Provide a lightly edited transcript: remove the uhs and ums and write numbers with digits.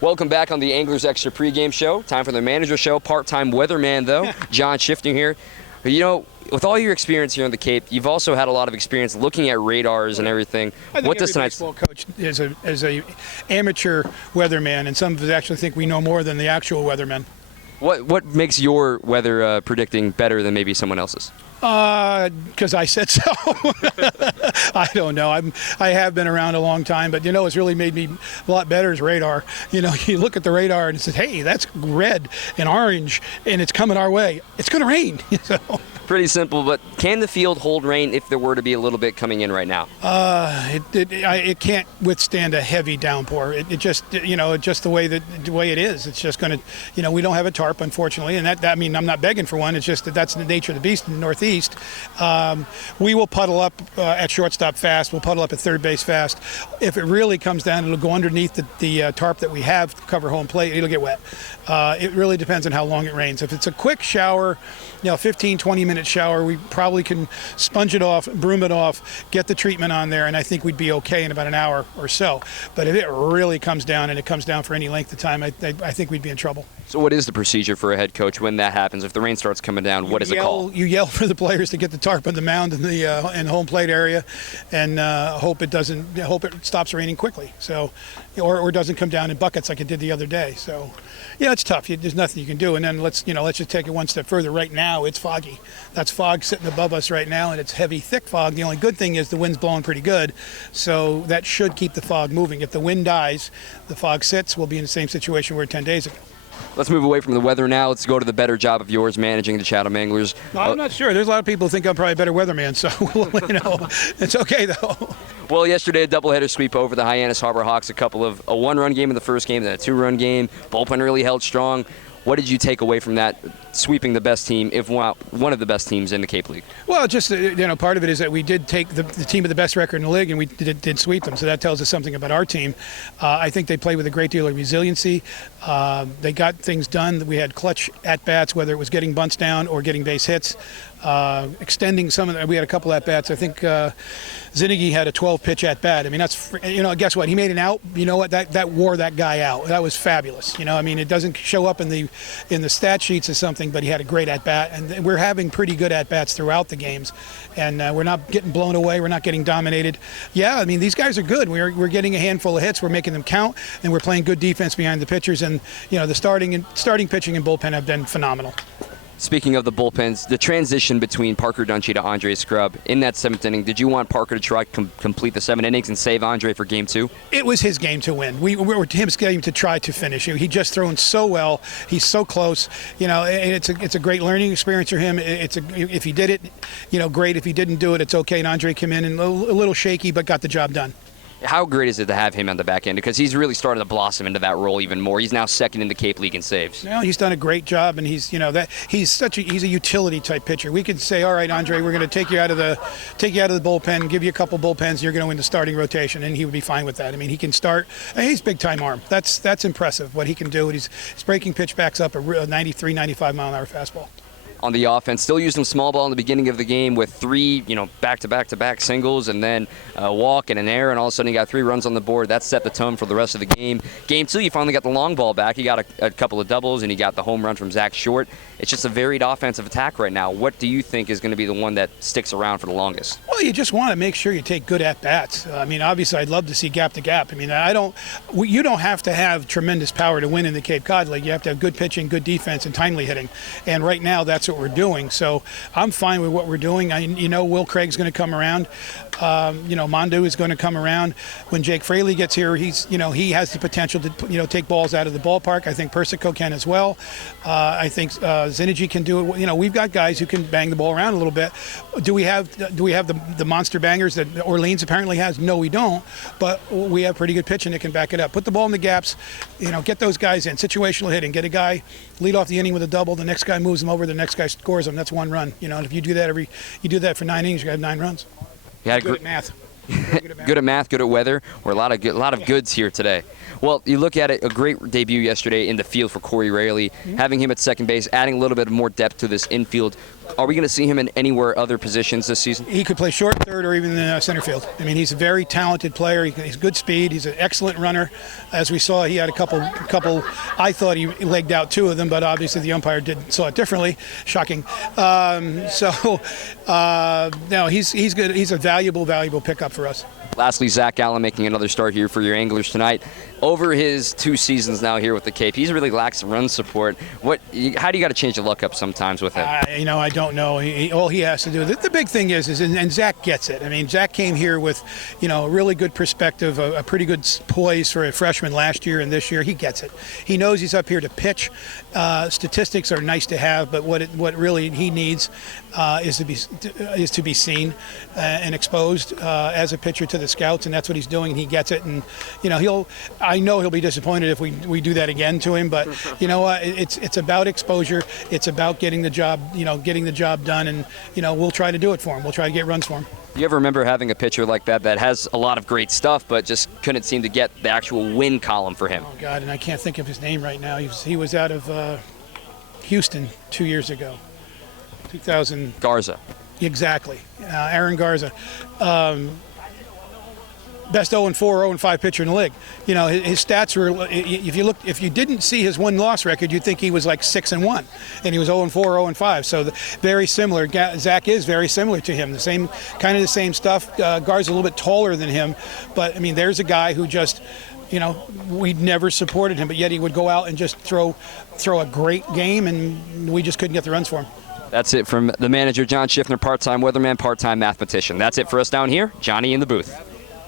Welcome back on the Anglers Extra pregame show. Time for the manager show. Part-time weatherman, though. John Schiffner here. You know, with all your experience here on the Cape, you've also had a lot of experience looking at radars and everything. I think what does tonight's baseball coach is a amateur weatherman, and some of us actually think we know more than the actual weathermen. What makes your weather predicting better than maybe someone else's? Because I said so. I don't know. I have been around a long time, but what's really made me a lot better is radar. You look at the radar and it says, hey, that's red and orange, and it's coming our way. It's going to rain. So. Pretty simple, but can the field hold rain if there were to be a little bit coming in right now? It can't withstand a heavy downpour. It just, just the way it is. It's just going to, we don't have a tarp, unfortunately, and that I mean, I'm not begging for one. It's just that's the nature of the beast in the Northeast. We will puddle up at shortstop fast. We'll puddle up at third base fast. If it really comes down, it'll go underneath the tarp that we have to cover home plate. It'll get wet. It really depends on how long it rains. If it's a quick shower, 15, 20-minute shower, we probably can sponge it off, broom it off, get the treatment on there, and I think we'd be okay in about an hour or so. But if it really comes down, and it comes down for any length of time, I think we'd be in trouble. So what is the procedure for a head coach when that happens? If the rain starts coming down, what is the call? You yell for the players to get the tarp on the mound in the home plate area, and hope it stops raining quickly. So, or doesn't come down in buckets like it did the other day. So, it's tough. There's nothing you can do. And then let's just take it one step further. Right now, it's foggy. That's fog sitting above us right now, and it's heavy, thick fog. The only good thing is the wind's blowing pretty good, so that should keep the fog moving. If the wind dies, the fog sits, we'll be in the same situation we were 10 days ago. Let's move away from the weather now. Let's go to the better job of yours managing the Chatham Anglers. No, I'm not sure. There's a lot of people who think I'm probably a better weatherman, so it's okay though. Well, yesterday a doubleheader sweep over the Hyannis Harbor Hawks. A one-run game in the first game, then a two-run game. Bullpen really held strong. What did you take away from that, sweeping the best team, if one of the best teams in the Cape League? Well, just, part of it is that we did take the team with the best record in the league, and we did sweep them, so that tells us something about our team. I think they played with a great deal of resiliency. They got things done. We had clutch at-bats, whether it was getting bunts down or getting base hits. Extending some of them. We had a couple at-bats. I think Zinnigy had a 12-pitch at-bat. I mean, that's, guess what? He made an out. You know what? That wore that guy out. That was fabulous. I mean, it doesn't show up in the stat sheets as something, but he had a great at-bat. And we're having pretty good at-bats throughout the games. And we're not getting blown away. We're not getting dominated. Yeah, I mean, these guys are good. We're getting a handful of hits. We're making them count. And we're playing good defense behind the pitchers. And, the starting pitching and bullpen have been phenomenal. Speaking of the bullpens, the transition between Parker Dungy to Andre Scrubb in that seventh inning, did you want Parker to try complete the 7 innings and save Andre for game 2? It was his game to win. We were his game to try to finish. He just thrown so well. He's so close. And it's a great learning experience for him. If he did it, great. If he didn't do it, it's okay. And Andre came in and a little shaky, but got the job done. How great is it to have him on the back end? Because he's really started to blossom into that role even more. He's now second in the Cape League in saves. He's done a great job, and he's he's a utility type pitcher. We could say, all right, Andre, we're going to take you out of the bullpen, give you a couple bullpens, and you're going to win the starting rotation, and he would be fine with that. I mean, he can start. He's big time arm. That's impressive what he can do. He's breaking pitch backs up a 93, 95 mile an hour fastball. On the offense, still using small ball in the beginning of the game with 3, back-to-back singles and then a walk and an error, and all of a sudden you got 3 runs on the board. That set the tone for the rest of the game. Game 2, you finally got the long ball back. You got a couple of doubles, and you got the home run from Zach Short. It's just a varied offensive attack right now. What do you think is going to be the one that sticks around for the longest? Well, you just want to make sure you take good at-bats. I mean, obviously, I'd love to see gap-to-gap. I mean, you don't have to have tremendous power to win in the Cape Cod League. You have to have good pitching, good defense, and timely hitting. And right now, that's what we're doing. So I'm fine with what we're doing. Will Craig's going to come around. Mondu is going to come around. When Jake Fraley gets here, he has the potential to take balls out of the ballpark. I think Persico can as well. I think Zinnigy can do it. We've got guys who can bang the ball around a little bit. Do we have the monster bangers that Orleans apparently has? No, we don't. But we have pretty good pitching that can back it up. Put the ball in the gaps. Get those guys in. Situational hitting. Get a guy lead off the inning with a double. The next guy moves him over. The next guy scores him. That's 1 run. And if you do that for 9 innings, you have 9 runs. Yeah, good at math. Good at math, good at weather. We're a lot of goods here today. Well, you look at it, a great debut yesterday in the field for Corey Raley. Having him at second base, adding a little bit more depth to this infield Are we going to see him in anywhere other positions this season? He could play short, third, or even center field. I mean, he's a very talented player. He's good speed. He's an excellent runner. As we saw, he had a couple. I thought he legged out 2 of them, but obviously the umpire saw it differently. Shocking. No, he's good. He's a valuable pickup for us. Lastly, Zach Allen making another start here for your Anglers tonight. Over his 2 seasons now here with the Cape, he's really lacks run support. How do you got to change the luck up sometimes with him? I don't know. All he has to do. The big thing is, and Zach gets it. I mean, Zach came here with, a really good perspective, a pretty good poise for a freshman last year and this year. He gets it. He knows he's up here to pitch. Statistics are nice to have, but what really he needs is to be seen and exposed as a pitcher to the scouts, and that's what he's doing. And he gets it, and I know he'll be disappointed if we do that again to him, but you know what? It's about exposure. It's about getting the job done, and we'll try to do it for him. We'll try to get runs for him. Do you ever remember having a pitcher like that has a lot of great stuff, but just couldn't seem to get the actual win column for him? Oh God, and I can't think of his name right now. He was out of Houston 2 years ago, 2000. Garza. Exactly, Aaron Garza. Best 0-4, 0-5 pitcher in the league. His stats were. If you didn't see his win-loss record, you'd think he was like 6-1, and he was 0-4, 0-5. So very similar. Zach is very similar to him. The same stuff. Gar's a little bit taller than him, but I mean, there's a guy who just. We'd never supported him, but yet he would go out and just throw a great game, and we just couldn't get the runs for him. That's it from the manager, John Schiffner, part-time weatherman, part-time mathematician. That's it for us down here. Johnny in the booth.